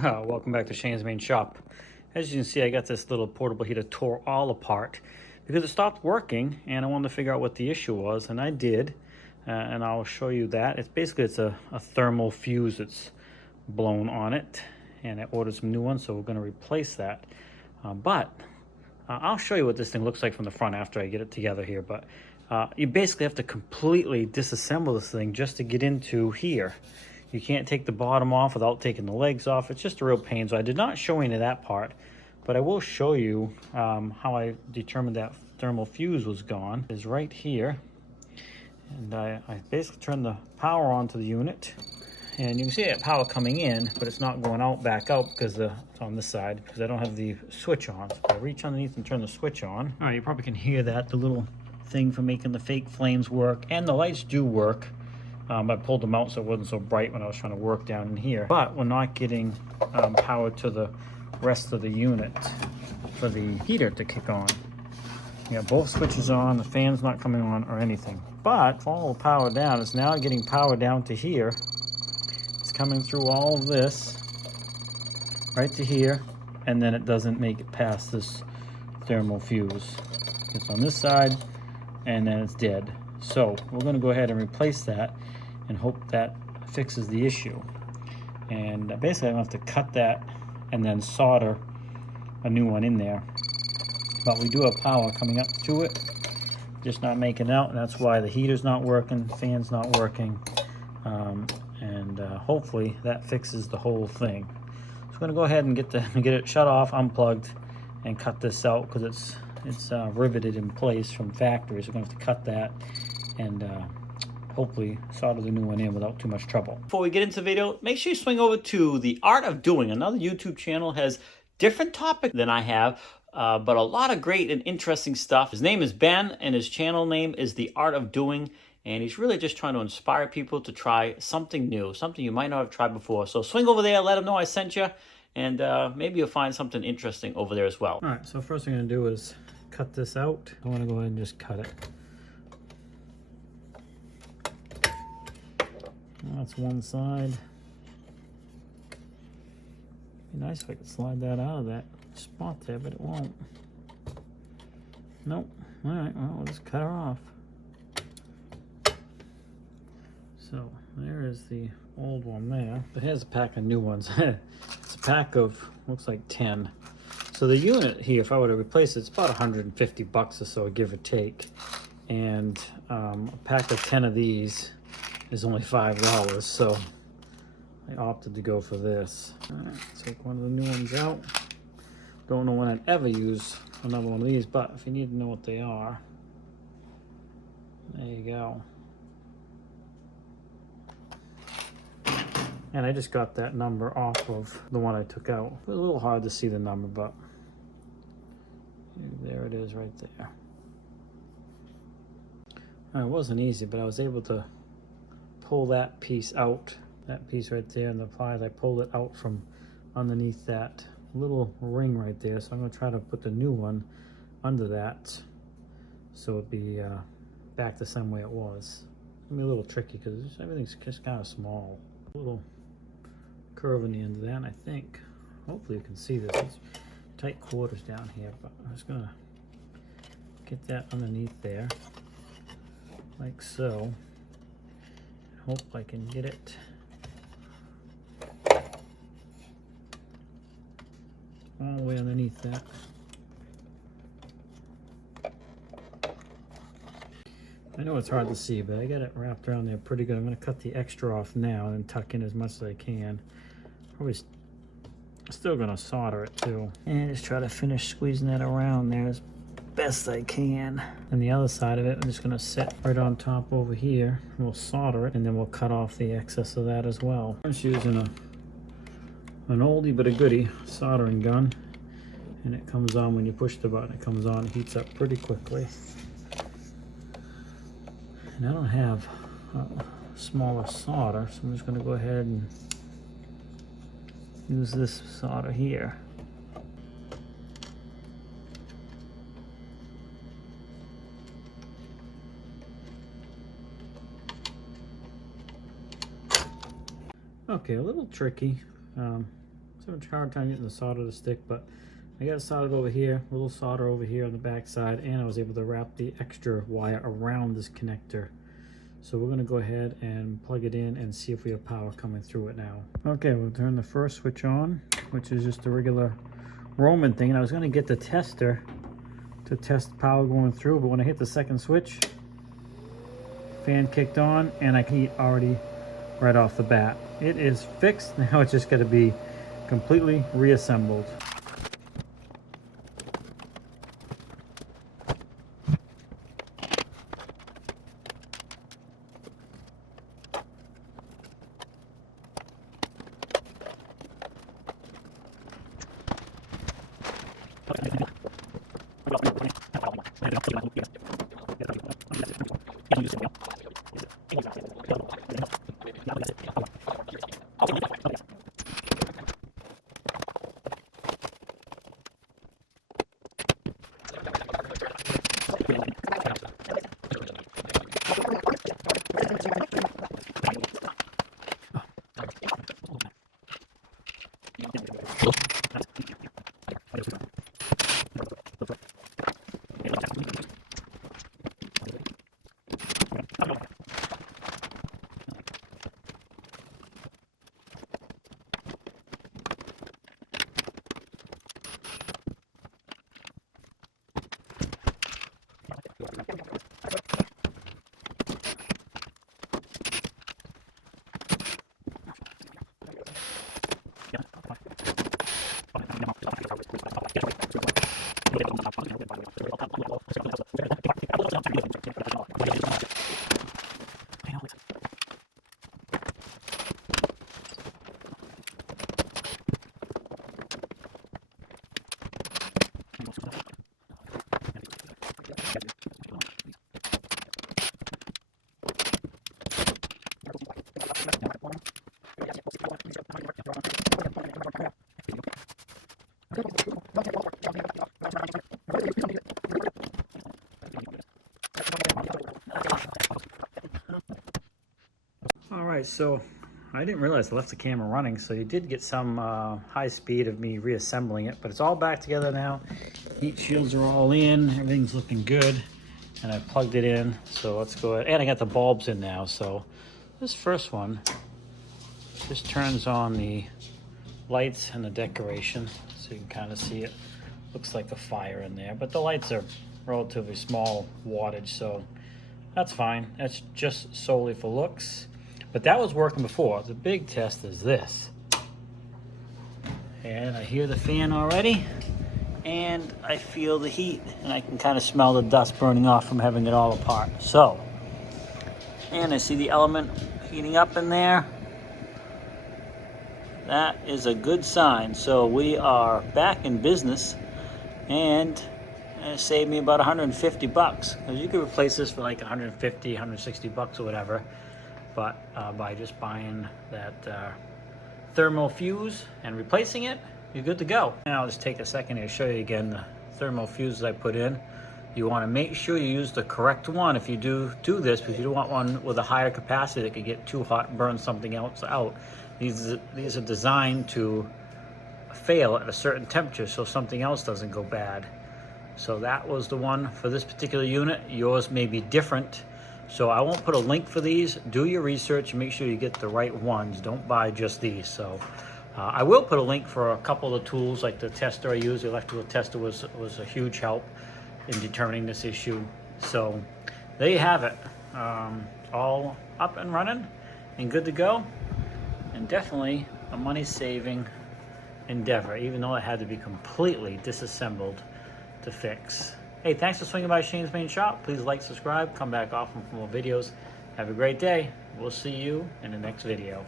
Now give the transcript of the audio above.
Well, welcome back to Shane's Main Shop. As you can see, I got this little portable heater tore all apart because it stopped working, and I wanted to figure out what the issue was, and I did. And I'll show you that. It's a thermal fuse that's blown on it, and I ordered some new ones, so we're going to replace that. But I'll show you what this thing looks like from the front after I get it together here. But you basically have to completely disassemble this thing just to get into here. You can't take the bottom off without taking the legs off. It's just a real pain. So I did not show any of that part, but I will show you how I determined that thermal fuse was gone. It's right here. And I basically turned the power on to the unit. And you can see that power coming in, but it's not going out back out because it's on this side because I don't have the switch on. So I reach underneath and turn the switch on. All right, you probably can hear that, the little thing for making the fake flames work. And the lights do work. I pulled them out so it wasn't so bright when I was trying to work down in here. But we're not getting power to the rest of the unit for the heater to kick on. We got both switches on, the fan's not coming on or anything. But follow the power down. It's now getting power down to here. It's coming through all of this, right to here, and then it doesn't make it past this thermal fuse. It's on this side, and then it's dead. So we're going to go ahead and replace that and hope that fixes the issue. And basically I'm going to have to cut that and then solder a new one in there. But we do have power coming up to it, just not making it out, and that's why the heater's not working, fan's not working, and hopefully that fixes the whole thing. So I'm going to go ahead and get it shut off, unplugged, and cut this out because it's riveted in place from factory. So we're going to have to cut that and hopefully solder the new one in without too much trouble. Before we get into the video, make sure you swing over to The Art of Doing. Another YouTube channel has different topic than I have, but a lot of great and interesting stuff. His name is Ben, and his channel name is The Art of Doing, and he's really just trying to inspire people to try something new, something you might not have tried before. So swing over there, let him know I sent you, and maybe you'll find something interesting over there as well. All right, so first thing I'm going to do is cut this out. I want to go ahead and just cut it. That's one side. Be nice if I could slide that out of that spot there, but it won't. Nope. All right, well, we'll just cut her off. So there is the old one there. But here's a pack of new ones. It's a pack of, looks like 10. So the unit here, if I were to replace it, it's about 150 bucks or so, give or take. And a pack of 10 of these is only $5, so I opted to go for this. All right, take one of the new ones out. Don't know when I'd ever use another one of these, but if you need to know what they are, there you go. And I just got that number off of the one I took out. It was a little hard to see the number, but there it is right there. It wasn't easy, but I was able to pull that piece out, that piece right there, and the pliers, I pulled it out from underneath that little ring right there. So I'm going to try to put the new one under that so it'd be back the same way it was. It's going to be a little tricky because everything's just kind of small. A little curve in the end of that, and I think, hopefully you can see this. It's tight quarters down here, but I'm just going to get that underneath there, like so. Hope I can get it all the way underneath that. I know it's hard to see, but I got it wrapped around there pretty good. I'm going to cut the extra off now and tuck in as much as I can. Probably still going to solder it too. And just try to finish squeezing that around there as best I can. And the other side of it, I'm just going to set right on top over here. We'll solder it, and then we'll cut off the excess of that as well. I'm just using an oldie but a goodie soldering gun, and it comes on when you push the button. It comes on, it heats up pretty quickly. And I don't have a smaller solder, so I'm just going to go ahead and use this solder here. Okay, a little tricky. having a hard time getting the solder to stick, but I got it soldered over here, a little solder over here on the back side, and I was able to wrap the extra wire around this connector. So we're gonna go ahead and plug it in and see if we have power coming through it now. Okay, we'll turn the first switch on, which is just a regular Roman thing. And I was gonna get the tester to test power going through, but when I hit the second switch, fan kicked on and I can heat already right off the bat. It is fixed. Now it's just gotta be completely reassembled. All right, so I didn't realize I left the camera running, so you did get some high speed of me reassembling it, but it's all back together now. Heat shields are all in, everything's looking good, and I plugged it in. So let's go ahead, and I got the bulbs in now. So this first one just turns on the lights and the decoration, so you can kind of see it. Looks like a fire in there, but the lights are relatively small wattage, so that's fine. That's just solely for looks. But that was working before. The big test is this. And I hear the fan already, and I feel the heat, and I can kind of smell the dust burning off from having it all apart. So, and I see the element heating up in there. That is a good sign. So we are back in business, and it saved me about 150 bucks. Because you could replace this for like 150, 160 bucks or whatever. But by just buying that thermal fuse and replacing it, you're good to go. Now I'll just take a second here to show you again the thermal fuse that I put in. You want to make sure you use the correct one if you do this, because you don't want one with a higher capacity that could get too hot and burn something else out. These are designed to fail at a certain temperature so something else doesn't go bad. So that was the one for this particular unit. Yours may be different. So I won't put a link for these. Do your research and make sure you get the right ones. Don't buy just these. So I will put a link for a couple of the tools, like the tester I used. The electrical tester was a huge help in determining this issue. So there you have it. All up and running and good to go. And definitely a money-saving endeavor, even though it had to be completely disassembled to fix. Hey, thanks for swinging by Shane's Main Shop. Please like, subscribe, come back often for more videos. Have a great day. We'll see you in the next video.